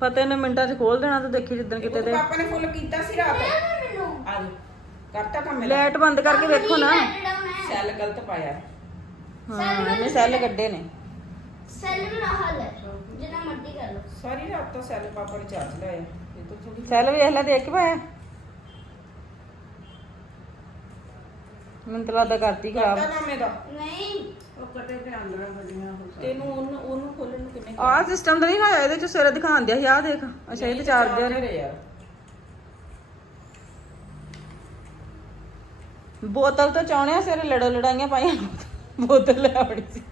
ਫਤਿਹ ਨੇ ਮਿੰਟਾਂ 'ਚ ਖੋਲ ਦੇਣਾ ਤੇ ਦੇਖੀ ਜਿੱਦਣ ਕਿਤੇ ਤੇ। ਪਾਪਾ ਨੇ ਫੁੱਲ ਕੀਤਾ ਸੀ ਰਾਤ। ਮੈਨੂੰ। ਆ ਜਾ ਕਰਤਾ ਕੰਮ ਮੇਰਾ ਲਾਈਟ ਬੰਦ ਕਰਕੇ ਵੇਖੋ ਨਾ। ਸੈੱਲ ਗਲਤ ਪਾਇਆ ਹਾਂ। ਇਹਨੇ ਸੈੱਲ ਕੱਢੇ ਨੇ। ਸੈਲ ਨੂੰ ਹੱਲ ਜਿੰਨਾ ਮਰਜ਼ੀ ਕਰ ਲਓ। ਸਾਰੀ ਰਾਤ ਤਾਂ ਸੈੱਲ ਪਾਪਾ ਨੇ ਚਾਰਜ ਲਾਇਆ ਇਹ ਤਾਂ ਥੋੜੀ ਸੈੱਲ ਵੇਖ ਲੈ ਦੇਖ ਕੇ ਪਾਇਆ। ਮੈਨੂੰ ਤਾਂ ਲੱਗਦਾ ਕਰਤੀ ਖਰਾਬ। ਕਰਤਾ ਕੰਮ ਇਹਦਾ। ਨਹੀਂ ਤੈਨੂੰ ਉਹਨੂੰ ਉਹਨੂੰ ਖੋਲਣ ਨੂੰ ਕਿੰਨੇ ਆਹ ਸਿਸਟਮ ਤਾਂ ਨਹੀਂ ਹੋਇਆ ਇਹਦੇ 'ਚ ਸਵੇਰੇ ਦਿਖਾਉਣ ਦਿਆ ਸੀ ਆਹ ਦੇਖ ਅੱਛਾ ਇਹ ਤੇ ਚਾਰਜਰ ਹੈ ਯਾਰ ਬੋਤਲ ਤਾਂ ਚਾਉਣੇ ਆ ਸਵੇਰੇ ਲੜੋ ਲੜਾਈਆਂ ਪਾਈਆਂ ਬੋਤਲ ਲੈ ਆਉਣੀ ਸੀ।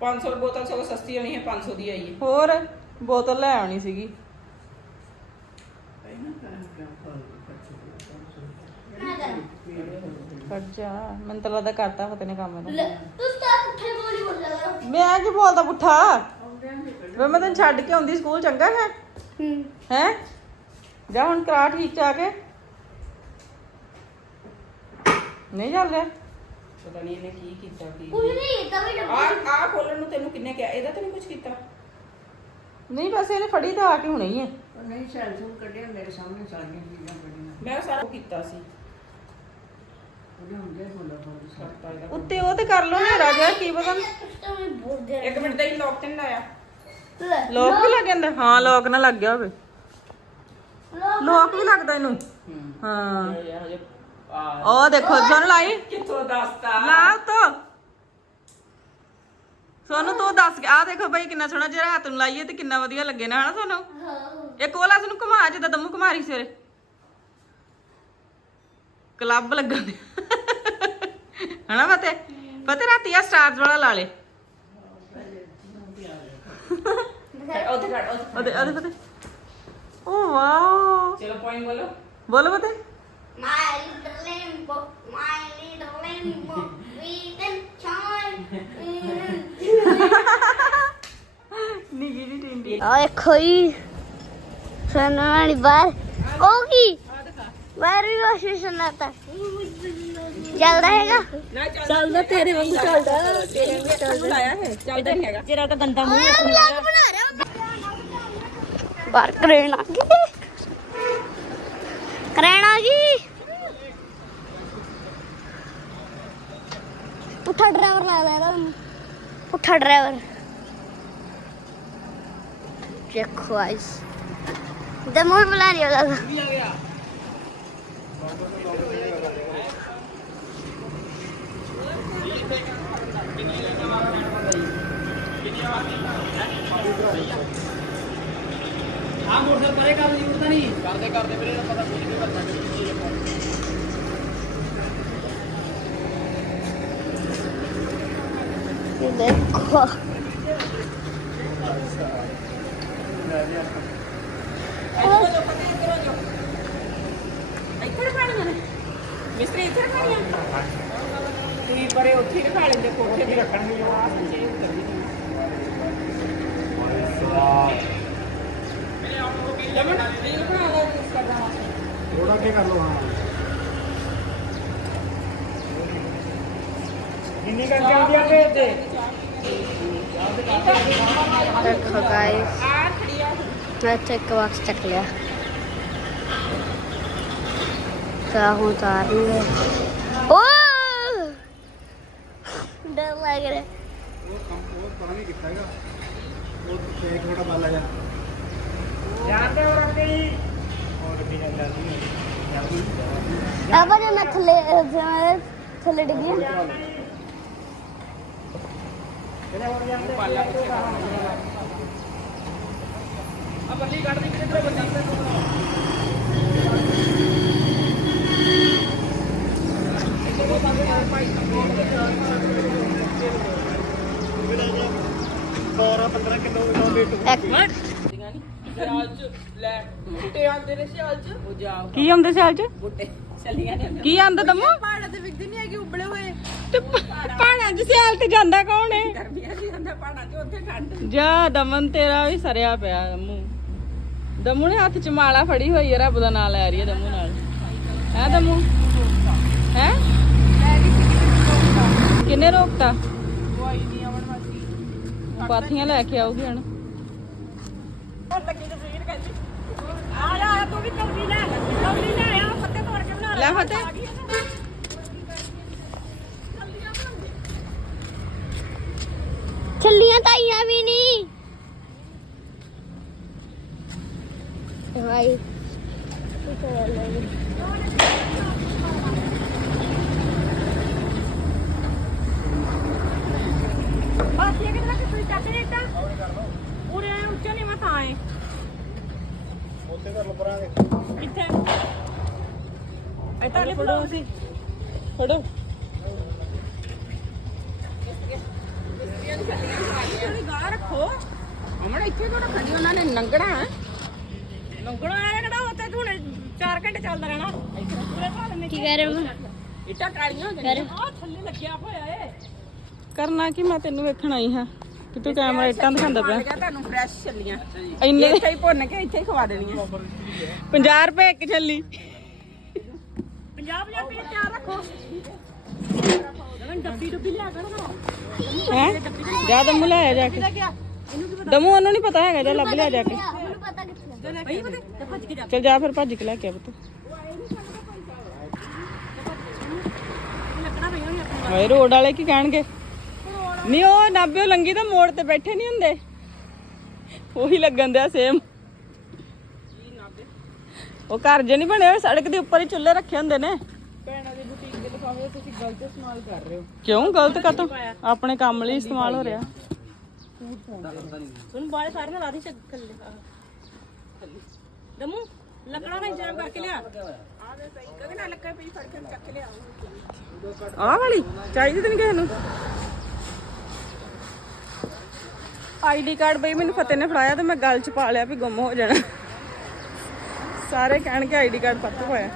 500 ਦੀ ਬੋਤਲ ਸਗੋਂ ਸਸਤੀ ਹੋਣੀ ਹੈ 500 ਦੀ ਆਈ ਹੈ। ਹੋਰ ਬੋਤਲ ਲੈ ਆਉਣੀ ਸੀਗੀ। ਮੈਂ ਕਰ ਕੱਢ ਜਾ ਮੈਨੂੰ ਤਾਂ ਲੱਗਦਾ ਕਰਤਾ ਫਤਿਹ ਨੇ ਕੰਮ ਇਹਦਾ ਤੂੰ ਤਾਂ ਉੱਠੇ ਬੋਲੀ ਬੋਲ ਲਗਾ ਮੈਂ ਕੀ ਬੋਲਦਾ ਪੁੱਠਾ? ਵੇ ਮੈਂ ਤੈਨੂੰ ਛੱਡ ਕੇ ਆਉਂਦੀ ਸਕੂਲ ਚੰਗਾ ਹੈ? ਹੂੰ। ਹੈ? ਜਾ ਹੁਣ ਕਰਾ ਠੀਕ ਜਾ ਕੇ ਨਹੀਂ ਚੱਲ ਰਿਹਾ। ਪਤਾ ਨਹੀਂ ਇਹਨੇ ਕੀ ਕੀਤਾ ਕੀ ਕੁਝ ਨਹੀਂ। ਤਾਂ ਵੀ ਆ ਆ ਖੋਲਣ ਨੂੰ ਤੈਨੂੰ ਕਿੰਨੇ ਕਿਹਾ? ਇਹਦਾ ਤਾਂ ਨਹੀਂ ਕੁਝ ਕੀਤਾ। ਨਹੀਂ ਬਸ ਇਹਨੇ ਫੜੀ ਤਾਂ ਆ ਕੇ ਹੁਣੇ ਹੀ ਹੈ। ਨਹੀਂ ਸੈਲਫੋਨ ਕੱਢਿਆ ਮੇਰੇ ਸਾਹਮਣੇ ਸਾਰੀਆਂ ਚੀਜ਼ਾਂ ਪੜੀਆਂ ਮੈਂ ਸਾਰਾ ਉਹ ਕੀਤਾ ਸੀ ਉਹਦੇ ਹੁੰਦੇ ਫੁੱਲ ਫੁੱਲ ਕਰਤਾ ਇਹਦਾ ਉੱਤੇ ਉਹ ਤੇ ਕਰ ਲੋ ਹਨੇਰਾ ਜਿਹਾ ਕੀ ਪਤਾ ਤਾਂ ਇੱਕ ਮਿੰਟ ਦਾ ਹੀ ਲੋਕ ਤੇ ਨੀ ਲਾਇਆ। ਲੋਕ ਵੀ ਲੱਗ ਜਾਂਦਾ। ਹਾਂ ਲੋਕ ਨਾ ਲੱਗ ਗਿਆ ਹੋਵੇ। ਲੋਕ ਵੀ ਲੱਗਦਾ ਇਹਨੂੰ। ਹੂੰ। ਇਹ ਉਹ ਦੇਖੋ ਸੁਣ ਲਾਈ। ਕਿੱਥੋਂ ਦੱਸਤਾ? ਲਾ ਤੋ ਸੋਨੂੰ ਤੂੰ ਦੱਸ ਕੇ ਆ ਦੇਖੋ ਬਈ ਕਿੰਨਾ ਸੋਹਣਾ ਜਿਹੜਾ ਹੱਥ ਨੂੰ ਲਾਈਏ ਤੇ ਕਿੰਨਾ ਵਧੀਆ ਲੱਗੇ ਨਾ ਹਨਾ ਸੋਨੂੰ? ਹਾਂ। ਇੱਕ ਵਾਲਾ ਸਾਨੂੰ ਘੁਮਾ ਜਿੱਦਾਂ ਦਮੂ ਘੁਮਾਰੀ ਸਵੇਰੇ ਕਲੱਬ ਲੱਗਣ ਦੇ। ਹਨਾ ਫਤੇ ਫਤੇ ਰਾਤੀ ਆ ਸਟਾਰਸ ਵਾਲਾ ਲਾ ਲੇ। ਖੜ ਉੱਥੇ ਉਹਦੇ ਉਹਦੇ ਫਤੇ ਓ ਵਾਓ। ਚਲੋ ਪੁਆਇੰਟ ਬੋਲੋ। ਬੋਲੋ ਫਤੇ My little limbo, my little limbo, we can shine. ਨਿੱਗੀ ਜੀ ਟਿੰਡੀ। ਆ ਦੇਖੋ ਜੀ ਸਾਨੂੰ ਵਾਲੀ ਬਾਹਰ। ਉਹ ਕੀ? ਬਾਹਰ ਵੀ ਵਾਸ਼ਿਸ਼ ਸੁਣਾਤਾ ਚੱਲਦਾ ਹੈਗਾ ਚੱਲਦਾ ਤੇਰੇ ਵਾਂਗੂ ਚੱਲਦਾ ਤੂੰ ਲਾਇਆ ਹੈ ਚੱਲਦਾ ਨਹੀਂ ਹੈਗਾ ਤੇਰਾ ਤਾਂ ਗੰਦਾ ਮੂੰਹ ਮੈਂ ਵਲੌਗ ਬਣਾ ਰਿਹਾ ਬਾਹਰ ਕਰੇਨ ਆ ਗਈ ਕਰੇਨ ਆ ਗਈ ਪੁੱਠਾ ਡਰਾਈਵਰ ਲੱਗਦਾ ਇਹਦਾ ਮੈਨੂੰ ਪੁੱਠਾ ਡਰਾਈਵਰ ਦੇਖੋ ਆਇਸ ਦਮੋਰ ਬੁਲਾ ਰਹੀ ਹੋਗਾ ਦੇਖੋ ਇੱਥੇ ਰਖਾਣੀਆਂ ਨੇ ਮਿਸਤਰੀ ਇੱਥੇ ਰਖਾਣੀਆਂ ਤੁਸੀਂ ਪਰੇ ਉੱਥੇ ਹੀ ਰਖਾ ਲੈਂਦੇ ਕੋਠੇ ਤੇ ਰੱਖਣਗੇ। ਆ ਸੱਚੇ ਉੱਤਰ ਦੀ ਜਮਨ ਰੀਲ ਬਣਾ ਲਓ ਇੰਸਟਾਗ੍ਰਾਮ ਤੇ ਥੋੜਾ ਅੱਗੇ ਕਰ ਲਓ ਹਾਂ। ਇੰਨੀ ਕਰਕੇ ਆਉਂਦੀ ਆ ਕਿ ਤੇ ਦੇਖੋ ਗਾਇਸ ਮੈਂ ਇੱਕ ਬਾਕਸ ਚੱਕ ਲਿਆ। ਤਾਂ ਹੁਣ ਤਾਰ ਓ ਡਰ ਲੱਗ ਰਿਹਾ ਉਹ ਕੰਮ ਉਹ ਪਤਾ ਨਹੀਂ ਕਿੱਥਾ ਹੈਗਾ ਉਹ ਤੇ ਥੋੜਾ ਬਾਲਾ ਜਾ ਜਾਂਦੇ ਹੋ। ਰੱਖੀ ਉਹ ਰੱਖੀ ਜਾਂਦਾ ਸੀ ਆਪਾਂ ਜੇ, ਮੈਂ ਥੱਲੇ ਜਿਵੇਂ ਥੱਲੇ ਡਿੱਗੀ ਪਾਲਿਆ ਪਿੱਛੇ ਆ ਬੱਲੀ ਕੱਢ ਦੀ ਕਿੱਧਰ ਬੱਲੀ 15 ਕਿਲੋਮੀਟਰ ਜਾ ਕੀ ਆਉਂਦੇ ਸਿਆਲ ਚ? ਕੀ ਆਂਦਾ ਦਮੂ? ਪਹਾੜਾਂ ਤੇ ਵਿਕਦੇ ਨਹੀਂ ਹੈਗੇ ਉਬਲੇ ਹੋਏ ਤੇ ਪਾਣਾ ਚ ਸਿਆਲ ਤੇ ਜਾਂਦਾ ਕੌਣ ਹੈ ਗਰਮੀਆਂ ਚ ਜਾਂਦਾ ਪਹਾੜਾਂ ਤੇ ਉੱਥੇ ਠੰਡ ਜਾ ਦਮਨ, ਤੇਰਾ ਵੀ ਸਰਿਆ ਪਿਆ ਦਮੂ। ਦਮੂ ਨੇ ਹੱਥ ਚ ਮਾਲਾ ਫੜੀ ਹੋਈ ਹੈ ਰੱਬ ਦਾ ਨਾਮ ਲੈ ਰਹੀ ਹੈ ਦਮੂ ਨਾਲ। ਹੈ ਦਮੂ? ਹੈ? ਕਿੰਨੇ ਰੋਕਤਾ? ਕੋਈ ਨਹੀਂ ਆਵਣ ਵਾਸੀ ਪਾਥੀਆਂ ਲੈ ਕੇ ਆਉਗੀ ਹੁਣ। ਲੈ। ਕੇ ਫਤਿਹ। ਛੱਲੀਆਂ ਤਾਈਆਂ ਵੀ ਨਹੀਂ। ਭਾਈ ਬਸ ਇਹ ਕਿਹੜਾ ਕਿ ਤੁਸੀਂ ਚੱਕ ਦੇ ਇੱਟਾਂ ਉਰੇ ਆਏ ਉੱਚਾ ਨਹੀਂ ਮਥਾ ਆਏ? ਉੱਥੇ ਕਰ ਲੋ ਪਰਾਂਗੇ ਇੱਥੇ ਇੱਥੇ ਲੈ ਫੜੋ ਸੀ ਫੜੋ। ਥੋੜੀ ਗਾਹ ਰੱਖੋ। ਅਮਨ ਇੱਥੇ ਕਿਉਂ ਰੱਖਣੀ ਉਹਨਾਂ ਨੇ ਨੰਗਣਾ ਹੈ। ਲੰਗਣਾ ਆਇਆ ਕਿਹੜਾ ਉੱਥੇ ਤੂੰ 4 ਘੰਟੇ ਚੱਲਦਾ ਰਹਿਣਾ। ਇੱਥੇ ਪੂਰੇ ਭਾਲ ਮੇ ਕੀ ਕਹਿ ਰਹੇ ਹੋ? ਇੱਟਾਂ ਕਾਲੀਆਂ ਹੋ ਜਾਣੀਆਂ ਆ ਥੱਲੇ ਲੱਗਿਆ ਹੋਇਆ ਏ। ਕਰਨਾ ਕੀ ਮੈਂ ਤੈਨੂੰ ਵੇਖਣ ਆਈ ਹਾਂ। ਕਿ ਤੂੰ ਕੈਮਰਾ ਇੱਟਾਂ ਦਿਖਾਉਂਦਾ ਪਿਆ। ਤੁਹਾਨੂੰ ਫਰੈਸ਼ ਛੱਲੀਆਂ। ਇੰਨੇ ਇੱਥੇ ਹੀ ਭੁੰਨ ਕੇ ਇੱਥੇ ਹੀ ਖਵਾ ਦੇਣੀਆਂ। 50 ਰੁਪਏ ਇੱਕ ਛੱਲੀ। 50 50 ਰੁਪਏ ਤਿਆਰ ਰੱਖੋ। ਜਮਨ ਡੱਬੀ ਡੁੱਬੀ ਲਿਆ ਕਰ ਨਾ। ਹੈ? ਜਾ ਦਮੂ ਲੈ ਜਾ ਕੇ। ਦਮੂ ਉਹਨੂੰ ਨਹੀਂ ਪਤਾ ਹੈਗਾ ਜਾ ਲੱਭ ਲਿਆ ਜਾ ਕੇ। ਚਲ ਜਾ ਫਿਰ ਭੱਜ ਕੇ ਲੈ ਕੇ ਆ ਪੁੱਤ। ਹਾਏ ਰੋਡ ਵਾਲੇ ਕੀ ਕਹਿਣਗੇ? ਨਹੀਂ ਉਹ ਨਾਬਿਓ ਲੰਗੀ ਤਾਂ ਮੋੜ ਤੇ ਬੈਠੇ ਨਹੀਂ ਹੁੰਦੇ। ਉਹੀ ਲੱਗਣ ਦਿਆ ਸੇਮ ਉਹ ਘਰ ਜੇ ਨਹੀਂ ਬਣੇ ਹੋਏ ਸੜਕ ਦੇ ਉੱਪਰ ਹੀ ਚੁੱਲ੍ਹੇ ਰੱਖੇ ਹੁੰਦੇ ਨੇ। ਭੈਣਾਂ ਦੀ ਬੁਟੀਕ ਦੇ ਲਿਫਾਫੇ ਤੁਸੀਂ ਗਲਤ ਇਸਤੇਮਾਲ ਕਰ ਰਹੇ ਹੋ। ਕਿਉਂ? ਗਲਤ ਕਾਤੋਂ? ਆਪਣੇ ਕੰਮ ਲਈ ਇਸਤੇਮਾਲ ਹੋ ਰਿਹਾ। ਤੁਹਾਨੂੰ ਬਾਲੇ ਸਾਰੇ ਨਾਲ ਆਦੀ ਚੱਕ ਥੱਲੇ। ਦਮੂ ਲੱਕੜਾਂ ਦਾ ਇੰਤਜ਼ਾਮ ਕਰਕੇ ਲਿਆ। ਆ ਦੇ ਸਹੀ ਕਦੇ ਨਾ ਲੱਕੜ ਪਈ ਫੜ ਕੇ ਚੱਕ ਕੇ ਲਿਆ। ਆਹ ਵਾਲੀ? ਚਾਹੀਦੀ ਤੇ ਨਹੀਂ ਕਿਸੇ ਨੂੰ। ਆਈਡੀ ਕਾਰਡ ਬਈ ਮੈਨੂੰ ਫਤਿਹ ਨੇ ਫੜਾਇਆ ਤੇ ਮੈਂ ਗੱਲ ਚ ਪਾ ਲਿਆ ਵੀ ਗੁੰਮ ਹੋ ਜਾਣਾ। ਸਾਰੇ ਕਹਿਣ ਕਿ ਆਈਡੀ ਕਾਰਡ ਪੱਤ ਹੋਇਆ।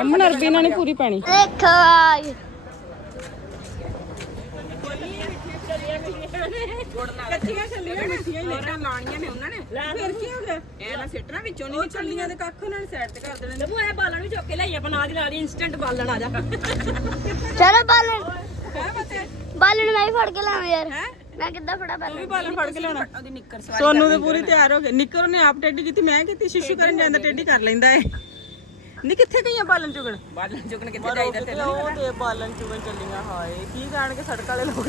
ਅਮਨ ਅਰਬੀ ਨਾਲ ਨਹੀਂ ਪੂਰੀ ਪੈਣੀ। ਦੇਖੋ ਆਈ। ਕੱਚੀਆਂ ਛੱਲੀਆਂ ਮਿੱਠੀਆਂ ਹੀ ਲੈਣਾ ਲਾਣੀਆਂ ਨੇ ਉਹਨਾਂ ਨੇ। ਫਿਰ ਕੀ ਹੋ ਗਿਆ? ਇਹ ਨਾ ਸਿੱਟਣਾ ਵਿੱਚੋਂ ਨਹੀਂ ਛੱਲੀਆਂ ਦੇ ਕੱਖ ਉਹਨਾਂ ਨੇ ਸਾਈਡ ਤੇ ਕਰ ਦੇਣੇ ਦਮੂ ਇਹ ਬਾਲਣ ਵੀ ਚੁੱਕ ਕੇ ਲਈ ਆਪਾਂ ਨਾਲ ਦੀ ਨਾਲ ਇਨਸਟੈਂਟ ਬਾਲਣ ਆ ਜਾ। ਚਲੋ ਬਾਲਣ। ਬਾਲਣ ਮੈਂ ਹੀ ਫੜ ਕੇ ਲਾਵਾਂ ਯਾਰ। ਮੈਂ ਕਿੱਦਾਂ ਫੜਾ ਬਾਲਣ ਬਾਲਣ ਫੜ ਕੇ ਲੈਣਾ ਉਹਦੀ ਨਿੱਕਰ ਸਵਾਰੀ ਸੋਨੂ ਦੇ ਪੂਰੀ ਤਿਆਰ ਹੋ ਗਏ ਨਿੱਕਰ ਉਹਨੇ ਆਪ ਟੇਢੀ ਕੀਤੀ ਮੈਂ ਕੀਤੀ ਸ਼ਿਸ਼ੂ ਕਰਨ ਜਾਂਦਾ ਟੇਢੀ ਕਰ ਲੈਂਦਾ ਏ। ਨੀ ਕਿੱਥੇ ਗਈਆਂ ਬਾਲਣ ਚੁਗਣ? ਬਾਲਣ ਚੁੱਕਣ ਕਿੱਥੇ ਜਾਈਦਾ ਤੇ ਉਹ ਤੇ ਬਾਲਣ ਚੁਗਣ ਚੱਲੀਆਂ ਹਾਏ ਕੀ ਜਾਣ ਕੇ ਸੜਕ ਵਾਲੇ ਲੋਕ?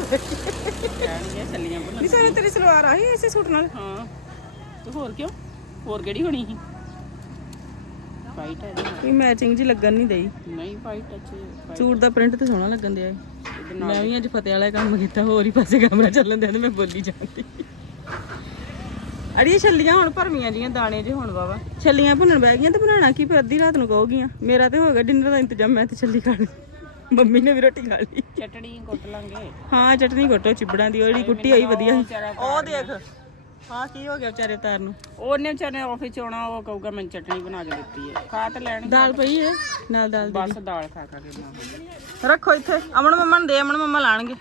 ਕਹਿਣੀਆਂ ਛੱਲੀਆਂ ਨਹੀਂ ਸਾਰੇ ਤੇਰੀ ਸਲਵਾਰ ਆਈ ਐਸੇ ਸੂਟ ਨਾਲ? ਹਾਂ ਤੇ ਹੋਰ ਕਿਉਂ? ਹੋਰ ਕਿਹੜੀ ਹੋਣੀ ਸੀ? ਵਾਈਟ ਹੈ ਕੋਈ ਮੈਚਿੰਗ ਜੀ ਲੱਗਣ ਨਹੀਂ ਦਈ। ਨਹੀਂ ਵਾਈਟ ਅੱਛੀ ਸੂਟ ਦਾ ਪ੍ਰਿੰਟ ਤੇ ਸੋਹਣਾ ਲੱਗਣ ਦਿਆ ਮੈਂ ਵੀ ਅੱਜ ਫਤਿਹ ਵਾਲਾ ਕੰਮ ਕੀਤਾ ਹੋਰ ਹੀ ਪਾਸੇ ਕੈਮਰਾ ਚੱਲਣ ਦਿਆ ਤੇ ਮੈਂ ਬੋਲੀ ਜਾਂਦੀ। ਅੜੀਏ ਛੱਲੀਆਂ ਹੁਣ ਭਰਮੀਆਂ ਜੀਆਂ ਦਾਣੇ ਜੇ ਹੁਣ ਵਾਵਾ ਛੱਲੀਆਂ ਭੁੰਨਣ ਬਹਿ ਗਈਆਂ ਤੇ ਬਣਾਉਣਾ ਕੀ ਫਿਰ ਅੱਧੀ ਰਾਤ ਨੂੰ ਕਹੋਗੀਆਂ ਮੇਰਾ ਤੇ ਹੋ ਗਿਆ ਡਿਨਰ ਦਾ ਇੰਤਜ਼ਾਮ ਮੈਂ ਤੇ ਛੱਲੀ ਖਾ ਲਈ। ਮੰਮੀ ਨੇ ਵੀ ਰੋਟੀ ਖਾ ਲਈ। ਚਟਣੀ ਕੁੱਟ ਲਾਂਗੇ। ਹਾਂ ਚਟਨੀ ਘੋਟੋ ਚਿਬੜਾਂ ਦੀ ਉਹ ਜਿਹੜੀ ਕੁੱਟੀ ਹੋਈ ਵਧੀਆ। ਸੀ। ਉਹ ਦੇਖ। ਹਾਂ ਕੀ ਹੋ ਗਿਆ ਵਿਚਾਰੇ ਤਾਰ ਨੂੰ? ਉਹਨੇ ਵਿਚਾਰੇ ਆਫਿਸ ਆਉਣਾ ਉਹ ਕਹੂਗਾ ਮੈਂ ਚਟਣੀ ਬਣਾ ਕੇ ਦਿੱਤੀ ਹੈ। ਖਾ ਤੇ ਲੈਣ ਦਾਲ ਪਈ ਹੈ? ਨਾਲ ਦਾਲ ਬਸ ਦਾਲ ਖਾ ਖਾ ਕੇ ਬਣਾ ਰੱਖੋ ਇੱਥੇ। ਅਮਨ ਮੰਮਾ ਨੂੰ ਦੇ ਅਮਨ ਮੰਮਾ ਲਾਣਗੇ।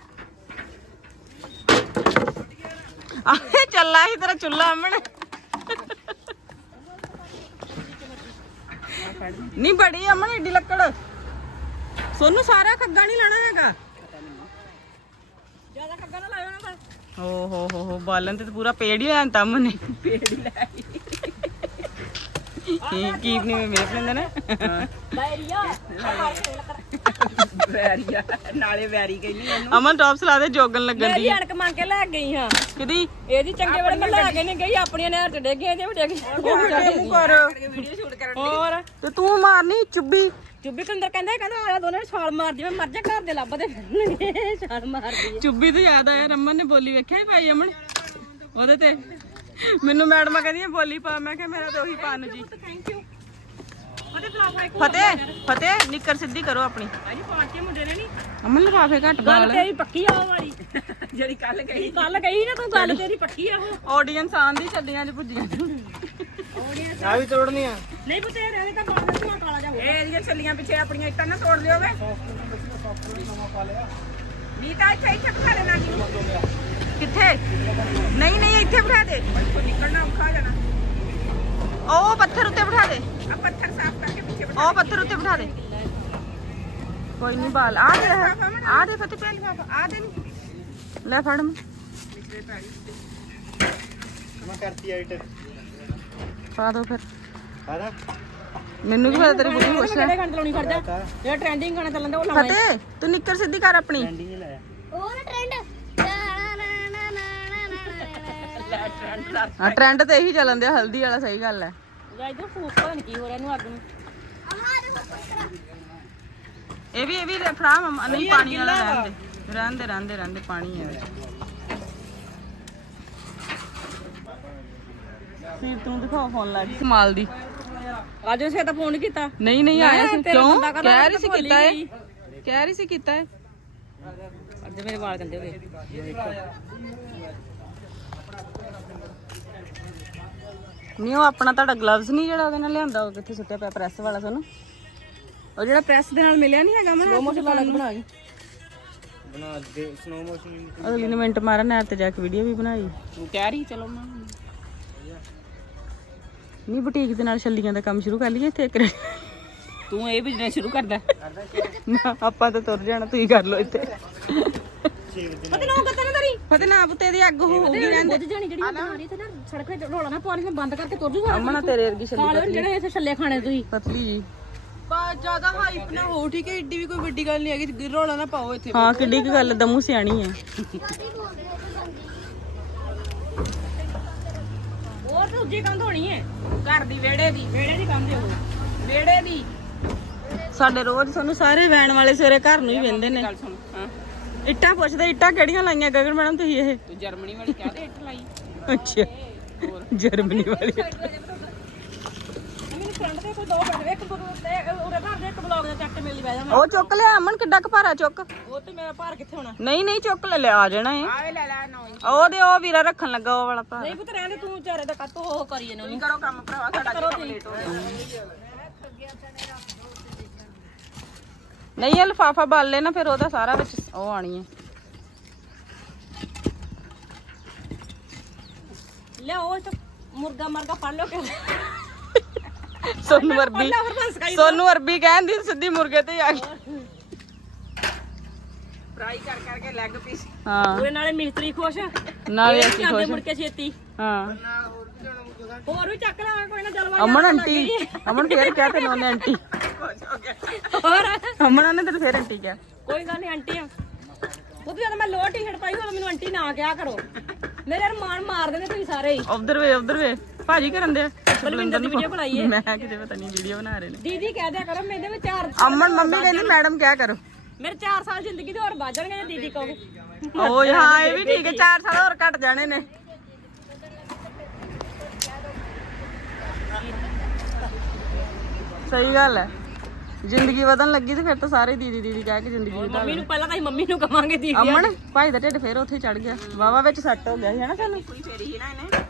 ਆਹੇ ਚੱਲਾ ਹੀ ਤੇਰਾ ਚੁੱਲਾ ਅਮਨ ਨਹੀਂ ਬੜੀ ਅਮਨ ਏਡੀ ਲੱਕੜ। ਸੋਨੂੰ ਸਾਰਾ ਖੱਗਾ ਨਹੀਂ ਲੈਣਾ ਹੈਗਾ। ਜ਼ਿਆਦਾ ਕੱਗਾ ਨਾ ਲਾਇਓ ਨਾ ਓ ਹੋ ਹੋ ਹੋ ਬਾਲਣ ਤੇ ਤਾਂ ਪੂਰਾ ਪੇੜ ਹੀ ਲੈਣ ਤਾਂ ਅਮਨ ਨੇ। ਪੇੜ ਹੀ ਲੈ ਕੀ ਕੀਪ ਨਹੀਂ ਵੇਖ ਲੈਂਦੇ ਨੇ। ਡਾਇਰੀਆ ਨਾਲੇ ਵੈਰੀ ਕਹਿੰਦੀ ਇਹਨੂੰ। ਅਮਨ ਟੌਪਸ ਲਾ ਦੇ ਜੋਗਣ ਲੱਗਣ ਦੀ। ਅਣਕ ਮੰਗ ਕੇ ਲੈ ਗਈ ਹਾਂ। ਕਿਦੀ ਇਹਦੀ ਚੰਗੇ ਵੇਲੇ ਮੈਂ ਲੈ ਕੇ ਨਹੀਂ ਗਈ ਆਪਣੀਆਂ ਨਹਿਰ ਚ ਡਿੱਗ ਗਈ ਇਹਦੇ ਵੀ ਡਿੱਗ ਗਈ ਕਰ ਵੀਡੀਓ ਸ਼ੂਟ ਕਰਨ ਹੋਰ ਤੇ ਤੂੰ ਮਾਰਨੀ ਚੁੱਬੀ ਚੁੱਬੀ ਕੰਦਰ ਕਹਿੰਦਾ ਕਹਿੰਦਾ ਆਇਆ ਦੋਨੇ ਛਾਲ ਮਾਰਦੀ ਮੈਂ ਮਰ ਜਾ ਘਰ ਦੇ ਲੱਭਦੇ ਫਿਰਨਗੇ ਛਾਲ ਮਾਰਦੀ ਚੁੱਬੀ ਤੇ ਯਾਦ ਆਇਆ ਰਮਨ ਨੇ ਬੋਲੀ ਵੇਖਿਆ ਹੀ ਭਾਈ ਅਮਨ? ਉਹਦੇ ਤੇ। ਮੈਨੂੰ ਮੈਡਮਾਂ ਕਹਿੰਦੀਆਂ ਬੋਲੀ ਪਾ ਮੈਂ ਕਿਹਾ ਮੇਰਾ ਤੇ ਉਹੀ ਪਾਨ ਜੀ। ਥੈਂਕ ਯੂ ਫਤਿਹ ਫਤਿਹ ਨਿੱਕਰ ਸਿੱਧੀ ਕਰੋ ਆਪਣੀ। ਅਜੀ ਪਾਂਚ ਕੇ ਮੁੰਡੇ ਨੇ ਨਹੀਂ ਅਮਨ ਲਫਾਫੇ ਘੱਟ ਗੱਲ ਬਾਲ ਤੇਰੀ ਪੱਕੀ ਆ ਉਹ ਵਾਲੀ। ਜਿਹੜੀ ਕੱਲ ਗਈ ਕੱਲ ਗਈ ਨਾ ਤੂੰ ਗੱਲ ਤੇਰੀ ਪੱਕੀ ਆ ਉਹ। ਆਡੀਅנס ਆਂਦੀ ਚੱਲੀਆਂ ਚ ਭੁੱਜੀਆਂ ਆ ਵੀ ਤੋੜਨੀ ਆ। ਨਹੀਂ ਪੁੱਤੇ ਰਹਿਣੇ ਤਾਂ ਬਾਹਰ ਧੂਆ ਕਾਲਾ ਜਾ ਇਹ ਇਹਦੀਆਂ ਛੱਲੀਆਂ ਪਿੱਛੇ ਆਪਣੀਆਂ ਇੱਟਾਂ ਨਾ ਤੋੜ ਲਿਓ ਵੇ। ਨਹੀਂ ਤਾਂ ਇੱਥੇ ਇੱਥੇ ਬਿਠਾ ਲੈਣਾ ਜੀ। ਕਿੱਥੇ? ਨਹੀਂ ਨਹੀਂ ਇੱਥੇ ਬਿਠਾ ਦੇ। ਇੱਥੋਂ ਨਿਕਲਣਾ ਔਖਾ ਹੋ ਜਾਣਾ। ਉਹ ਪੱਥਰ ਉੱਤੇ ਬਿਠਾ ਦੇ। ਆ ਪੱਥਰ ਸਾਫ਼ ਬਿਠਾ ਉਹ ਪੱਥਰ ਉੱਤੇ ਬਿਠਾ ਦੇ। ਕੋਈ ਨਹੀਂ ਬਾਲ ਆ ਦੇ ਆ ਦੇ ਫਤਿਹ ਪਹਿਲੀ ਆ ਦੇ। ਲੈ ਫੜ ਮੈਂ ਕਰਤੀ ਐਡਿਟ ਪਾ ਦੋ ਫਿਰ। ਆਦਾ ਮੈਨੂੰ ਕੀ ਪਤਾ ਤੇਰੀ ਬੁੱਢੀ ਖੁਸ਼ ਹੈ ਕਿਹੜੇ ਗਾਣੇ ਲਾਉਣੀ ਫੜ ਜਾ ਜਿਹੜਾ ਟ੍ਰੈਂਡਿੰਗ ਗਾਣਾ ਚੱਲਦਾ ਉਹ ਲਾਉਣਾ ਫਤਿਹ ਤੂੰ ਨਿੱਕਰ ਸਿੱਧੀ ਕਰ ਆਪਣੀ। ਟ੍ਰੈਂਡਿੰਗ ਹੀ ਲਾਇਆ ਉਹ ਟ੍ਰੈਂਡ ਹਾਂ ਟ੍ਰੈਂਡ ਤੇ ਇਹੀ ਚੱਲਣ ਦਿਆ ਹਲਦੀ ਵਾਲਾ ਸਹੀ ਗੱਲ ਹੈ। ਇਧਰ ਫੂਕ ਪਤਾ ਨਹੀਂ ਕੀ ਹੋ ਰਿਹਾ ਇਹਨੂੰ ਅੱਗ ਨੂੰ। ਇਹ ਵੀ ਇਹ ਵੀ ਫੜਾ ਮਮਾ ਨਹੀਂ ਪਾਣੀ ਵਾਲਾ ਰਹਿਣ ਦੇ। ਰਹਿਣ ਦੇ ਰਹਿਣ ਦੇ ਰਹਿਣ ਦੇ ਪਾਣੀ ਹੈ। ਫਿਰ ਤੂੰ ਦਿਖਾ ਫੋਨ ਲਾ ਕਮਾਲ ਦੀ। ਅੱਜ ਉਸੇ ਤਾਂ ਫੋਨ ਕੀਤਾ। ਨਹੀਂ ਨਹੀਂ ਆਇਆ ਸੀ। ਕਿਉਂ? ਕਹਿ ਰਹੀ ਸੀ ਕੀਤਾ ਹੈ। ਕਹਿ ਰਹੀ ਸੀ ਕੀਤਾ ਹੈ। ਅੱਜ ਮੇਰੇ ਵਾਲ ਗੰਦੇ ਹੋ ਗਏ। ਨਹੀਂ ਉਹ ਆਪਣਾ ਤੁਹਾਡਾ ਗਲਵਜ਼ ਨਹੀਂ ਜਿਹੜਾ ਉਹਦੇ ਨਾਲ ਲਿਆਂਦਾ ਉਹ ਕਿੱਥੇ ਸੁੱਟਿਆ ਪਿਆ ਪ੍ਰੈਸ ਵਾਲਾ ਤੁਹਾਨੂੰ ਉਹ ਜਿਹੜਾ ਪ੍ਰੈਸ ਦੇ ਨਾਲ ਮਿਲਿਆ ਨਹੀਂ ਹੈਗਾ ਮੈਂ ਮੋਸ਼ਨ ਵਾਲਾ ਬਣਾ ਗਈ ਬਣਾ ਦੇ ਸਨੋ ਮੋਸ਼ਨ ਅਗਲੀ ਨੇ ਮਿੰਟ ਮਾਰਾ ਨਹਿਰ ਤੇ ਜਾ ਕੇ ਵੀਡੀਓ ਵੀ ਬਣਾਈ। ਤੂੰ ਕਹਿ ਰਹੀ ਚਲੋ ਮੈਂ ਨਹੀਂ ਬੁਟੀਕ ਦੇ ਨਾਲ ਛੱਲੀਆਂ ਦਾ ਕੰਮ ਸ਼ੁਰੂ ਕਰ ਲਈਏ ਇੱਥੇ ਇੱਕ ਤੂੰ ਇਹ ਬਿਜ਼ਨਸ ਸ਼ੁਰੂ ਕਰਦਾ। ਨਾ ਆਪਾਂ ਤਾਂ ਤੁਰ ਜਾਣਾ ਤੁਸੀਂ ਕਰ ਲਓ ਇੱਥੇ। ਪਤਾ ਨਾ। ਉਹ ਕੱਤਾ ਨਾ ਤੇਰੀ? ਫਤੇ ਨਾ ਪੁੱਤੇ ਦੀ ਅੱਗ ਹੋਊਗੀ ਰਹਿੰਦੇ। ਬੁੱਝ ਜਾਣੀ ਜਿਹੜੀ ਰਹੀ ਤੇ ਨਾ ਸੜਕ ਤੇ ਰੋਲਾ ਨਾ ਪਾਣੀ ਮੈਂ ਬੰਦ ਕਰਕੇ ਤੁਰ ਜੂ ਸਾਰਾ ਅਮਨਾ ਤੇਰੇ ਵਰਗੀ ਛੱਲੀ ਜਿਹੜੇ ਇੱਥੇ ਛੱਲੇ ਖਾਣੇ ਤੁਸੀਂ। ਪਤਲੀ ਜੀ। ਜ਼ਿਆਦਾ ਹਾਈਪ ਨਾ ਹੋ ਠੀਕ ਹੈ? ਏਡੀ ਵੀ ਕੋਈ ਵੱਡੀ ਗੱਲ ਨਹੀਂ ਹੈਗੀ ਰੋਲਾ ਨਾ ਪਾਓ ਇੱਥੇ। ਹਾਂ ਕਿੱਡੀ ਕੁ ਗੱਲ ਦਮੂ ਸਿਆਣੀ ਹੈ ਹੋਰ ਤਾਂ ਉੱਜੀ ਕੰਧ ਹੋਣੀ ਹੈ? ਘਰ ਦੀ ਵਿਹੜੇ ਦੀ। ਵਿਹੜੇ ਦੀ ਕੰਧ ਹੈ ਉਹ। ਵਿਹੜੇ ਦੀ। ਸਾਡੇ ਰੋਜ਼ ਸਾਨੂੰ ਸਾਰੇ ਵੈਨ ਵਾਲੇ ਸਵੇਰੇ ਘਰ ਨੂੰ ਹੀ ਵੰਦੇ ਨੇ। ਗੱਲ ਸੁਣ ਹਾਂ। ਇੱਟਾਂ ਪੁੱਛਦੇ ਇੱਟਾਂ ਕਿਹੜੀਆਂ ਲਾਈਆਂ? ਗਗਨ ਮੈਡਮ ਤੁਸੀਂ ਇਹ? ਤੂੰ ਜਰਮਨੀ ਵਾਲੀ ਕਹਿ ਦੇ ਇੱਟ ਲਾਈ। ਅੱਛਾ। ਜਰਮਨੀ ਵਾਲੀ। ਫਰੰਟ ਤੇ ਕੋਈ ਦੋ ਬੈਠ ਇੱਕ ਬਰੂ ਤੇ ਉਰੇ ਭਰ ਦੇ ਇੱਕ ਬਲੌਗ ਦਾ ਚੱਕ ਕੇ ਮੇਲੀ ਬਹਿ ਜਾ ਉਹ ਚੁੱਕ ਲਿਆ ਅਮਨ ਕਿੱਡਾ ਕੁ ਭਾਰਾ ਚੁੱਕ। ਉਹ ਤੇ ਮੇਰਾ ਭਾਰ ਕਿੱਥੇ ਹੋਣਾ? ਨਹੀਂ ਨਹੀਂ ਚੁੱਕ ਲੈ ਲਿਆ ਆ ਜਾਣਾ ਏ। ਆਵੇ ਲੈ ਲੈ ਨਾ ਉਹਦੇ ਉਹ ਵੀਰਾ ਰੱਖਣ ਲੱਗਾ ਉਹ ਵਾਲਾ ਭਾਰਾ। ਨਹੀਂ ਪੁੱਤ ਰਹਿਣ ਦੇ ਤੂੰ ਵਿਚਾਰੇ ਦਾ ਕੱਟ ਉਹ ਕਰੀ ਇਹਨੂੰ ਨਹੀਂ ਕਰੋ ਕੰਮ ਭਰਾਵਾ ਸਾਡਾ ਕਰੋ ਤੁਸੀਂ। ਨਹੀਂ ਇਹ ਲਫਾਫਾ ਬਾਲ ਲੈ ਨਾ ਫਿਰ ਉਹਦਾ ਸਾਰਾ ਵਿੱਚ ਉਹ ਆਣੀ ਹੈ ਲੈ ਉਹ ਤੇ ਮੁਰਗਾ ਮਰਗਾ ਫੜ ਲੋ ਕਿ ਸੋਨੂ ਅਰਬੀ ਸੋਨੂ ਅਰਬੀ ਕਹਿੰਦੀ ਸਿੱਧੀ ਮੁਰਗੇ ਤੇ ਆ ਗਈ। ਫਰਾਈ ਕਰ ਕਰਕੇ ਲੈਗ ਪੀਸ ਹਾਂ। ਉਹਦੇ ਨਾਲੇ ਮਿਸਤਰੀ ਖੁਸ਼। ਨਾਲੇ ਅਸੀਂ ਖੁਸ਼। ਮੁੜ ਕੇ ਛੇਤੀ। ਹਾਂ। ਹੋਰ ਵੀ ਚੱਕ ਲਾ ਕੋਈ ਨਾ ਜਲਵਾ ਅਮਨ ਆਂਟੀ ਅਮਨ ਫੇਰ ਕਿਹਾ ਤੈਨੂੰ ਉਹਨੇ ਆਂਟੀ। ਹੋਰ? ਅਮਨ ਨੇ ਤੈਨੂੰ ਫੇਰ ਆਂਟੀ ਕਿਹਾ। ਕੋਈ ਗੱਲ ਨਹੀਂ ਆਂਟੀ ਆ। ਉਹ ਜਦੋਂ ਮੈਂ ਲੋਅਰ ਟੀ-ਸ਼ਰਟ ਪਾਈ ਉਦੋਂ ਮੈਨੂੰ ਆਂਟੀ ਨਾ ਕਿਹਾ ਕਰੋ। ਮੇਰੇ ਅਰਮਾਨ ਮਾਰ ਦਿੰਦੇ ਤੁਸੀਂ ਸਾਰੇ ਹੀ। ਉਧਰ ਵੇ ਉਧਰ ਵੇ। ਭਾਜੀ ਕਰਨ ਦੇ ਬਲਵਿੰਦਰ ਦੀ ਵੀਡੀਓ ਬਣਾਈ ਹੈ। ਮੈਂ ਕਿਤੇ ਪਤਾ ਨਹੀਂ ਵੀਡੀਓ ਬਣਾ ਰਹੇ ਨੇ। ਦੀਦੀ ਕਹਿ ਦਿਆ ਕਰੋ ਮੇਰੇ ਵਿੱਚ ਚਾਰ ਅਮਨ ਮੰਮੀ ਕਹਿੰਦੀ ਮੈਡਮ ਕਿਆ ਕਰੋ। ਮੇਰੇ 4 ਸਾਲ ਜ਼ਿੰਦਗੀ ਦੇ ਹੋਰ ਵੱਧ ਜਾਣਗੇ ਜੇ ਦੀਦੀ ਕਹੋਗੇ। ਓ ਹਾਂ ਇਹ ਵੀ ਠੀਕ ਹੈ 4 ਸਾਲ ਹੋਰ ਘਟ ਜਾਣੇ ਨੇ। ਸਹੀ ਗੱਲ ਹੈ। ਜ਼ਿੰਦਗੀ ਵਧਣ ਲੱਗੀ ਤੇ ਫਿਰ ਤਾਂ ਸਾਰੇ ਦੀਦੀ ਦੀਦੀ ਕਹਿ ਕੇ ਜ਼ਿੰਦਗੀ ਵਧਾ ਮੰਮੀ ਨੂੰ ਪਹਿਲਾਂ ਤਾਂ ਅਸੀਂ ਮੰਮੀ ਨੂੰ ਕਵਾਂਗੇ ਦੀਦੀ ਅਮਨ ਭਾਈ ਦਾ ਢਿੱਡ ਫੇਰ ਉੱਥੇ ਚੜ ਗਿਆ। ਵਾਵਾ ਵਿੱਚ ਸੱਟ ਹੋ ਗਿਆ ਸੀ ਹਨਾ ਸਾਨੂੰ? ਕੋਈ ਫੇਰੀ ਸੀ ਨਾ ਇਹਨੇ।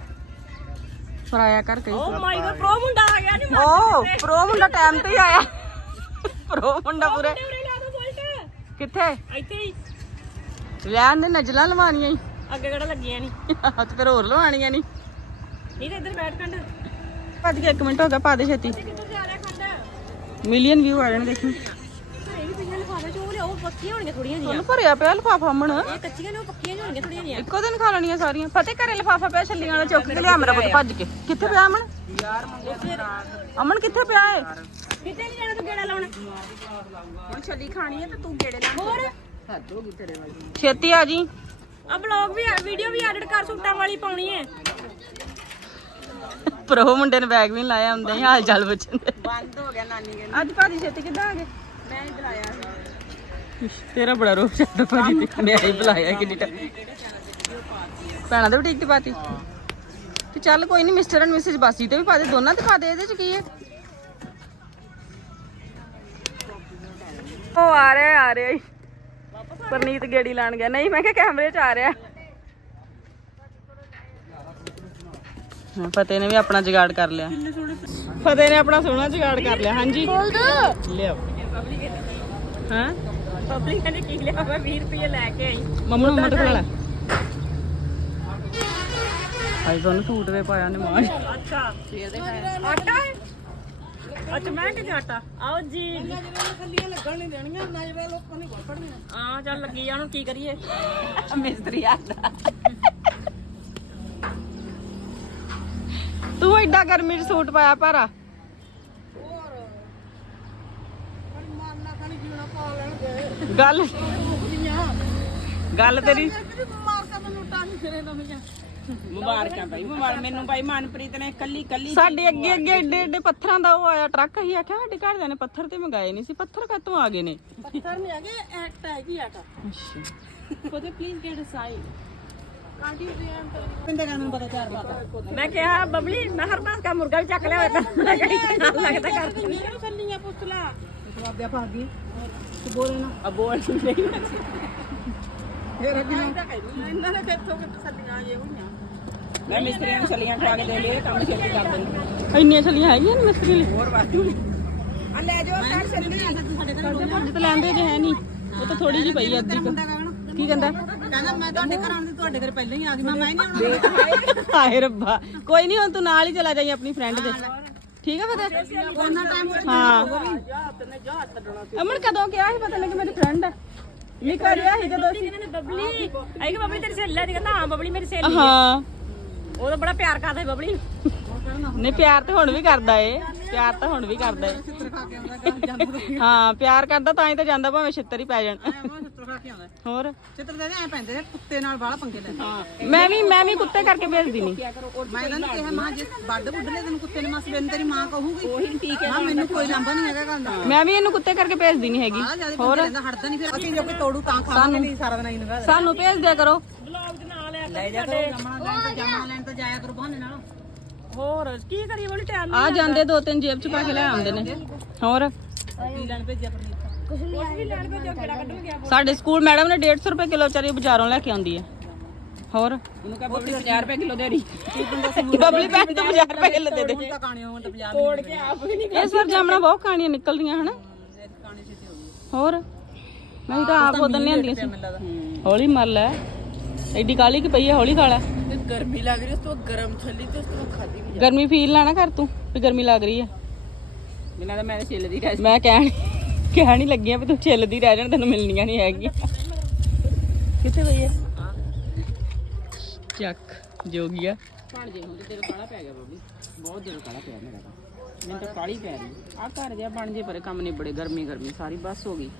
ਫਰਾਇਆ ਕਰ ਕਈ ਓ ਮਾਈ ਗॉड ਪ੍ਰੋ ਮੁੰਡਾ ਆ ਗਿਆ ਨਹੀਂ ਓ ਪ੍ਰੋ ਮੁੰਡਾ ਟਾਈਮ ਤੇ ਹੀ ਆਇਆ। ਪ੍ਰੋ ਮੁੰਡਾ ਪੂਰੇ ਕਿੱਥੇ? ਇੱਥੇ ਹੀ। ਲੈਣ ਦੇ ਨਜਲਾਂ ਲਵਾਉਣੀਆਂ ਹੀ। ਅੱਗੇ ਕਿਹੜਾ ਲੱਗੀਆਂ ਨਹੀਂ ਤੇ ਫਿਰ ਹੋਰ ਲਵਾਉਣੀਆਂ ਨਹੀਂ ਨਹੀਂ ਤਾਂ ਇੱਧਰ ਬੈਠ ਕੰਡ ਭੱਜ ਗਿਆ 1 ਮਿੰਟ ਹੋ ਗਿਆ ਪਾ ਦੇ ਛੇਤੀ। ਮਿਲੀਅਨ ਵਿਊ ਆ ਜਾਣ ਦੇਖੀ। ਪੱਕੀਆਂ ਹੋਣਗੀਆਂ ਥੋੜੀਆਂ ਜਿਹੀਆਂ। ਉਹਨੂੰ ਭਰਿਆ ਪਿਆ ਲਫਾਫਾ ਅਮਨ? ਇਹ ਕੱਚੀਆਂ ਨੇ ਉਹ ਪੱਕੀਆਂ ਜਿਹੀਆਂ ਹੋਣਗੀਆਂ ਥੋੜੀਆਂ ਜਿਹੀਆਂ। ਇੱਕੋ ਦਿਨ ਖਾ ਲੈਣੀਆਂ ਸਾਰੀਆਂ। ਫਤਿਹ ਘਰੇ ਲਫਾਫਾ ਪਿਆ ਛੱਲੀਆਂ ਵਾਲਾ ਚੁੱਕ ਕੇ ਲਿਆ ਮੇਰਾ ਪੁੱਤ ਭੱਜ ਕੇ। ਕਿੱਥੇ ਪਿਆ ਅਮਨ? ਅਮਨ ਕਿੱਥੇ ਪਿਆ ਏ ਕਿਤੇ ਨਹੀਂ ਜਾਣਾ ਤੂੰ ਗੇੜਾ ਲਾਉਣ। ਹੁਣ ਛੱਲੀ ਖਾਣੀ ਹੈ ਤੇ ਤੂੰ ਗੇੜੇ ਲਾ ਹੋਰ? ਹੱਦ ਹੋ ਗਈ ਤੇਰੇ ਵਾਲੀ ਛੇਤੀ ਆ ਜੀ। ਆ ਬਲੌਗ ਵੀ ਵੀਡੀਓ ਵੀ ਐਡਿਟ ਕਰ ਸੂਟਾਂ ਵਾਲੀ ਪਾਉਣੀ ਹੈ। ਪ੍ਰੋ ਮੁੰਡੇ ਨੇ ਬੈਗ ਵੀ ਨੀ ਲਾਇਆ ਹੁੰਦੇ ਹੀ ਹਾਲ ਚਾਲ ਪੁੱਛਣ ਦੇ। ਬੰਦ ਹੋ ਗਿਆ ਨਾਨੀ ਕਹਿੰਦੀ। ਅੱਜ ਭਾਜੀ ਛੇਤੀ ਕਿੱਦਾਂ ਆ ਗਏ? ਮੈਂ ਹੀ ਬੁਲਾਇਆ ਤੇਰਾ ਬੜਾ ਰੋਹ ਚੱਲਦਾ ਭਾਜੀ। ਤੇ ਮੈਂ ਹੀ ਬੁਲਾਇਆ ਕਿੰਨੀ ਟਾਈਮ। ਭੈਣਾਂ ਦੇ ਬੁਟੀਕ ਤੇ ਪਾਤੀ ਤੇ ਚੱਲ ਕੋਈ ਨਹੀਂ ਮਿਸਟਰ ਐਂਡ ਮਿਸਿਸ ਬਾਸੀ ਤੇ ਵੀ ਪਾ ਦੇ ਦੋਨਾਂ ਪਾ ਦੇ ਇਹਦੇ ਚ ਕੀ ਹੈ ਉਹ ਆ ਰਿਹਾ ਆ ਰਿਹਾ। ਪਰਨੀਤ ਗੇੜੀ ਲਾਣ ਗਿਆ। ਨਹੀਂ ਮੈਂ ਕਿਹਾ ਕੈਮਰੇ 'ਚ ਆ ਰਿਹਾ। ਹਾਂ, ਫਤਿਹ ਨੇ ਵੀ ਆਪਣਾ ਜੁਗਾੜ ਕਰ ਲਿਆ। ਫਤਿਹ ਨੇ ਆਪਣਾ ਸੋਹਣਾ ਜੁਗਾੜ ਕਰ ਲਿਆ ਹਾਂਜੀ। ਬੋਲ ਦੋ। ਲਿਆਓ। ਹਾਂ? ਪਬਲਿਕ ਨੇ ਕੀ ਲਿਆ ਮੈਂ 20 ਰੁਪਏ ਲੈ ਕੇ ਆਈ। ਮੰਮਾ ਨੂੰ ਮਤ ਖੜਾ ਲੈ। ਆਈ ਤੁਹਾਨੂੰ ਸੂਟ ਵੇ ਪਾਇਆ ਨੇ ਮਾਂ ਅੱਛਾ। ਆਟਾ ਹੈ? ਅੱਛਾ ਮੈਂ ਕਿ ਆਟਾ। ਆਓ ਜੀ। ਥੱਲੀਆਂ ਲੱਗਣ ਨਹੀਂ ਦੇਣੀਆਂ ਨਾ ਜਿਵੇਂ ਲੋਕਾਂ ਨੇ ਫੜਨੀਆਂ ਆ ਚੱਲ ਲੱਗੀ ਜਾਣ ਕੀ ਕਰੀਏ? ਮਿਸਤਰੀ ਆਦਾ। ਤੂੰ ਐਡਾ ਗਰਮੀ ਚ ਸੂਟ ਪਾਇਆ ਭਾਰਾ ਮਾਰਨਾ ਖਾਣੀ ਜੀਵਣਾ ਪਾ ਲੈਣਗੇ ਗੱਲ ਗੱਲ ਤੇਰੀ ਮੁਬਾਰਕਾਂ ਭਾਈ ਮੁਬਾਰਕ ਮੈਨੂੰ ਭਾਈ ਮਨਪ੍ਰੀਤ ਨੇ ਕੱਲੀ ਕੱਲੀ ਸਾਡੇ ਅੱਗੇ ਅੱਗੇ ਏਡੇ ਏਡੇ ਪੱਥਰਾਂ ਦਾ ਉਹ ਆਇਆ ਟਰੱਕ ਅਸੀਂ ਆਖਿਆ ਸਾਡੇ ਘਰਦਿਆਂ ਨੇ ਪੱਥਰ ਤੇ ਮੰਗਾਏ ਨਹੀਂ ਸੀ ਪੱਥਰ ਕਾਤੋਂ ਆ ਗਏ ਨੇ ਪੱਥਰ ਨਹੀਂ ਹੈਗੇ ਐਕਟ ਹੈਗੀ ਆਟਾ ਫੋਦੇ ਪਲੀਜ਼ ਗੈਟ ਅ ਸਾਈਡ ਕਾਂਟੀ ਦੇ ਅੰਦਰ ਪਿੰਦੇ ਗਾਣੇ ਨੂੰ ਪਤਾ ਚਾਰ ਬਾਤ ਮੈਂ ਕਿਹਾ ਬਬਲੀ ਮੈਂ ਦਾ ਮੁਰਗਾ ਵੀ ਚੱਕ ਲਿਆ ਹੋਇਆ ਤਾਂ ਲੱਗਦਾ ਕਰ ਮੇਰੇ ਥੱਲੀਆਂ ਪੁੱਛਲਾ ਜਵਾਬਿਆ ਭਾਗੀ ਤੂੰ ਬੋਲੇ ਨਾ। ਆ ਬੋਲ ਨਹੀਂ। ਫੇਰ ਇਹਨਾਂ ਨੇ ਕਿੱਥੋਂ ਕਿੱਥੋਂ ਥੱਲੀਆਂ ਜੇ ਹੋਈਆਂ। ਮੈਂ ਮਿਸਤਰੀਆਂ ਨੂੰ ਛਲੀਆਂ ਖਵਾ ਕੇ ਦੇ ਲਏ ਕੰਮ ਛੇਤੀ ਕਰ ਦਿੰਦੇ। ਇੰਨੀਆਂ ਛਲੀਆਂ ਹੈਗੀਆਂ ਨੇ ਮਿਸਤਰੀ ਲਈ? ਹੋਰ ਵਾਧੂ ਨੇ। ਆ ਲੈ ਜਾਓ ਸਰ ਛੱਲੀ ਸਾਡੇ ਘਰ ਅੱਜ ਤਾਂ ਲੈਂਦੇ ਜੇ ਹੈ ਨਹੀਂ। ਉਹ ਤਾਂ ਥੋੜੀ ਜਿਹੀ ਪਈ ਆ ਅੱਧੀ ਕੁ। ਕੀ ਕਹਿੰਦਾ? ਕਹਿੰਦਾ ਮੈਂ ਤੁਹਾਡੇ ਘਰ ਆਉਂਦੀ ਤੁਹਾਡੇ ਘਰ ਪਹਿਲਾਂ ਹੀ ਆ ਗਈ। ਮੈਂ ਮੈਂ ਨਹੀਂ ਆਉਣਾ। ਹਾਏ ਰੱਬਾ। ਕੋਈ ਨਹੀਂ ਹੁਣ ਤੂੰ ਨਾਲ ਹੀ ਚਲਾ ਜਾਈ ਆਪਣੀ ਫਰੈਂਡ ਦੇ। ਠੀਕ ਆ ਪਤਾ? ਉਹਨਾਂ ਟਾਈਮ ਹਾਂ। ਅਮਨ ਕਦੋਂ ਕਿਹਾ ਸੀ? ਪਤਾ ਲੱਗੇ ਮੇਰੀ ਫਰੈਂਡ ਆ। ਨਿਕਲ ਰਿਹਾ ਸੀ ਜਦੋਂ ਅਸੀਂ ਬਬਲੀ। ਆਈ ਕਿ ਬਬਲੀ ਤੇਰੀ ਸਹੇਲੀ? ਦੀ ਕਹਿੰਦਾ ਹਾਂ ਬਬਲੀ ਮੇਰੀ ਸਹੇਲੀ ਹਾਂ। ਉਹ ਤਾਂ ਬੜਾ ਪਿਆਰ ਕਰਦਾ ਸੀ ਬਬਲੀ ਨਹੀਂ ਪਿਆਰ ਤੇ ਹੁਣ ਵੀ ਕਰਦਾ ਏ। ਪਿਆਰ ਤਾਂ ਹੁਣ ਵੀ ਕਰਦਾ ਏ। ਹਾਂ ਪਿਆਰ ਕਰਦਾ ਤਾਂ ਹੀ ਤਾਂ ਜਾਂਦਾ ਭਾਵੇਂ ਛਿੱਤਰ ਹੀ ਪੈ ਜਾਣ। ਕੇ ਆਉਂਦਾ ਹੋਰ? ਚਿੱਤਰ ਦੇ ਐ ਪੈਂਦੇ ਨੇ ਕੁੱਤੇ ਨਾਲ ਬਾਹਲਾ ਪੰਗੇ ਲੈਂਦੇ ਮੈਂ ਵੀ ਮੈਂ ਵੀ ਕੁੱਤੇ ਕਰਕੇ ਭੇਜਦੀ ਨਹੀਂ ਮੈਂ ਇਹਨਾਂ ਨੂੰ ਕਿਹਾ ਮਾਂ ਜੇ ਵੱਡ ਬੁੱਢ ਲੈ ਤੈਨੂੰ ਕੁੱਤੇ ਨੇ ਮਾਸ ਬੈਨ ਤੇਰੀ ਮਾਂ ਕਹੂਗੀ। ਉਹੀ ਠੀਕ ਹੈ ਮੈਨੂੰ ਕੋਈ ਲਾਂਭਾ ਨਹੀਂ ਹੈਗਾ ਗੱਲ ਦਾ। ਮੈਂ ਵੀ ਇਹਨੂੰ ਕੁੱਤੇ ਕਰਕੇ ਭੇਜਦੀ ਨਹੀਂ ਹੈਗੀ। ਆ ਜ਼ਿਆਦਾ ਪੰਗੇ ਲੈਂਦਾ ਹਟਦਾ ਨਹੀਂ ਫਿਰ। ਅਸੀਂ ਜੋ ਕੋਈ ਤੋੜੂ ਤਾਂ ਖਾਵਾਂਗੇ ਨਹੀਂ ਸਾਰਾ ਦਿਨ ਸਾਨੂੰ ਭੇਜ ਦਿਆ ਕਰੋ। ਬਲੌਗ ਦੇ ਨਾਲ ਆ ਲੈ ਜਾ ਕਰੋ ਜਮਣਾ ਲੈਣ ਤੇ ਜਮਣਾ ਲੈਣ ਤੇ ਜਾਇਆ ਕਰੋ ਬਹਾਨੇ ਨਾਲ। ਹੋਰ ਕੀ ਕਰੀਏ ਬੋਲੀ ਟਾਈਮ ਆ ਜਾਂਦੇ ਦੋ ਤਿੰਨ ਜੇਬ ਚ ਪਾ ਕੇ ਲੈ ਆਉਂਦੇ ਨੇ। ਹੋਰ? ਲੈਣ ਭੇਜਿਆ ਪਰਨੀਤ ਕੁਛ ਨਹੀਂ ਵੀ ਲੈਣ ਭੇਜੋ ਕਿਹੜਾ ਕੱਢਣ ਗਿਆ ਸਾਡੇ ਸਕੂਲ ਮੈਡਮ ਨੇ 150 ਰੁਪਏ ਕਿਲੋ ਚਾਰੀ ਬਾਜ਼ਾਰੋਂ ਲੈ ਕੇ ਆਉਂਦੀ ਹੈ। ਹੋਰ? ਉਹਨੂੰ ਕਹ ਬਬਲੀ 50 ਰੁਪਏ ਕਿਲੋ ਦੇ ਰਹੀ। ਬਬਲੀ ਭੈਣ ਤੋਂ 50 ਰੁਪਏ ਕਿਲੋ ਦੇ ਦੇ। ਤਾਂ ਕਾਣੇ ਹੋਣ ਤਾਂ ਬਾਜ਼ਾਰ ਤੋੜ ਕੇ ਆਪ ਵੀ ਨਹੀਂ ਇਸ ਵਾਰ ਜਾਮਣਾ ਬਹੁਤ ਕਹਾਣੀਆਂ ਨਿਕਲ ਰਹੀਆਂ ਹਨਾ ਕਾਣੇ ਛੇਤੀ ਹੋ ਗਈ ਹੋਰ ਮੈਂ ਤਾਂ ਆਪ ਉਦੋਂ ਲਿਆਂਦੀਆਂ ਸੀ। ਹੌਲੀ ਮਰ ਲੈ। ਐਡੀ ਕਾਲੀ ਕਿ ਪਈ ਹੈ? ਹੌਲੀ ਖਾ ਲੈ। ਤੇ ਗਰਮੀ ਲੱਗ ਰਹੀ ਉਸ ਤੋਂ ਗਰਮ ਥੱਲੀ ਤੇ ਉਸ ਤੋਂ ਖਾਦੀ ਵੀ ਗਰਮੀ ਫੀਲ ਨਾ ਨਾ ਕਰ ਤੂੰ ਵੀ ਗਰਮੀ ਲੱਗ ਰਹੀ ਹੈ। ਬਿਨਾਂ ਤਾਂ ਮੈਂ ਛਿੱਲਦੀ ਮੈਂ ਕਹਿਣ ਕਹਿਣ ਹੀ ਲੱਗੀ ਵੀ ਤੂੰ ਛਿੱਲਦੀ ਰਹਿ ਜਾਣ, ਤੈਨੂੰ ਮਿਲਣੀਆਂ ਨਹੀਂ ਹੈਗੀਆਂ। ਕਿੱਥੇ ਪਈ ਹੈ ਚੱਕ ਜੋਗੀਆ ਬਣ ਜੇ ਹੁੰਦੇ ਤੇਰੇ ਕਾਲਾ ਪੈ ਗਿਆ ਬਬਲੀ ਬਹੁਤ ਦਿਲ ਕਾਲਾ ਪਿਆ ਮੇਰਾ ਤਾਂ। ਮੈਨੂੰ ਤਾਂ ਕਾਲੀ ਪੈ ਰਹੀ ਆ। ਘਰ ਗਿਆ ਬਣ ਜੇ, ਪਰੇ ਕੰਮ ਨਿਬੜੇ ਗਰਮੀ ਗਰਮੀ ਸਾਰੀ ਬਸ ਹੋ ਗਈ।